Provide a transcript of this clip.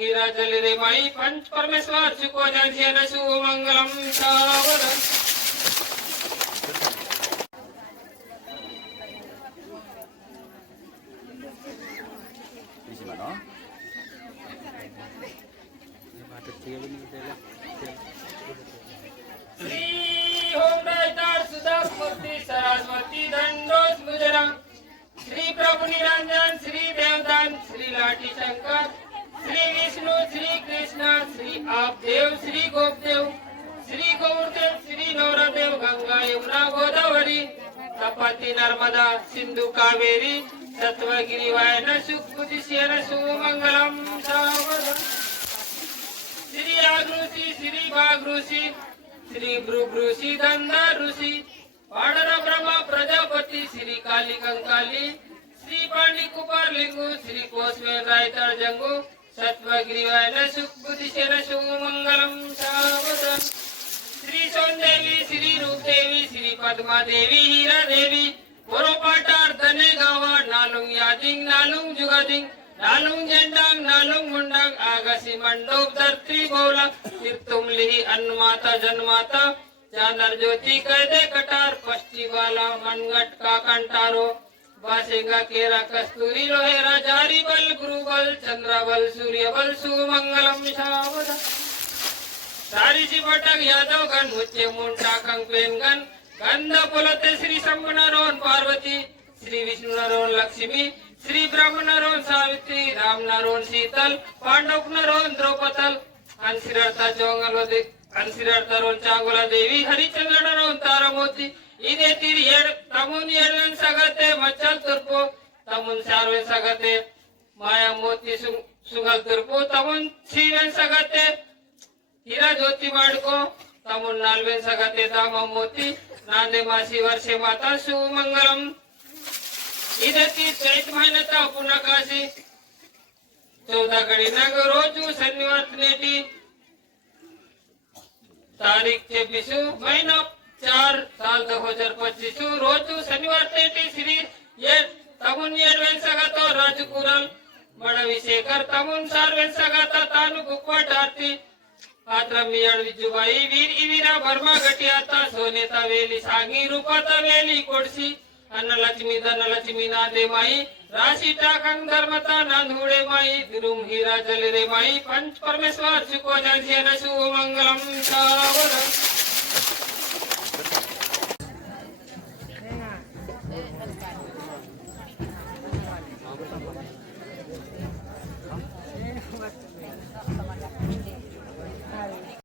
हीरा जल रे माई पंच परमेश्वर सुको जन शुभ मंगलम सावधान। श्री ओम रायतार सुधा मूर्ति सरस्वती दंडोस मुजरा श्री प्रभु निरंजन श्री देवदान श्री लाठी शंकर श्री विष्णु श्री कृष्ण श्री आपदेव श्री गोपदेव श्री गौरदेव श्री नवरदेव गंगा यमुना गोदावरी तपती नर्मदा सिंधु कावेरी सत्वगिरी वायन सुखुदिश्यन सुमंगलम सावधान। श्री आगृषि श्री बागृषि श्री भृगृषि धंधा ऋषि पाडर ब्रह्मा प्रजापति श्री काली कंकाली श्री पांडी कुपार लिंगू श्री कोसवेल रायतार जंगू सत्वगिरी वायन सुखुदिश्यन सुमंगलम सावधान। श्री सोनदेवी श्री रूपदेवी श्री पद्मा देवी हीरा देवी पोरोपाटार धने गावा नालुंग यादिंग नालुंग जुगादिंग नालुंग जेंडांग नालुंग मुंडांग आगासी मंडोप धरती बोला तीर्थुमलिही अन्नमाता जन्माता चांदर ज्योति कैदे कटार पष्टी वाला मनगट का कंटारो बासेंगा केरा कस्तूरी लोहेरा जारी बल गुरु बल चंद्र बल सूर्य बल सुमंगलम सावधान। सारीची पटक यादव गण मुच्चे मुंटा कंकलेन गण गंध पुलते श्री शंभुनरोन पार्वती श्री विष्णुनरोन लक्ष्मी श्री ब्रह्मनरोन सावित्री राम नरोन शीतल पांडव नरोन द्रौपदल अंशिरता चोंगल अंशिरतारोन चांगुला देवी हरिचंद्र नरोन तारमोती इदे तीर तमुन येडवेन सगते मच्चल तुर्पो तमुन सारवेन सगते माया मोती सुगल तुर्पो तमुन सीवेन सगते हीरा ज्योति माडको तमुन नालवेन सगते दाम मोती नांदे मासी वर्षे माता सुमंगलम। इधर की चैत महिन्याचा पुनकाशी 14 गडी नाग रोजू शनिवार नेटी तारीख 26 महिना 4 साल 2025 रोजू शनिवार नेटी श्री ये तमुन येडवेन सगतो राजकुरल मडविशेखर तमुन सारवेन सगता तानु गुक्वाट आरती पात्र मियाड विजुबाई वीर इवीरा वर्मा गटियाता सोनेता वेली सांगी रूपाता वेली कोडसी अन्नलक्ष्मी धनलक्ष्मी नादे माई राशि टाकंग धर्मता नांदुडे माई दिरुम हीरा जल रे माई पंच परमेश्वर सुको जन शुभ मंगलम सावधान।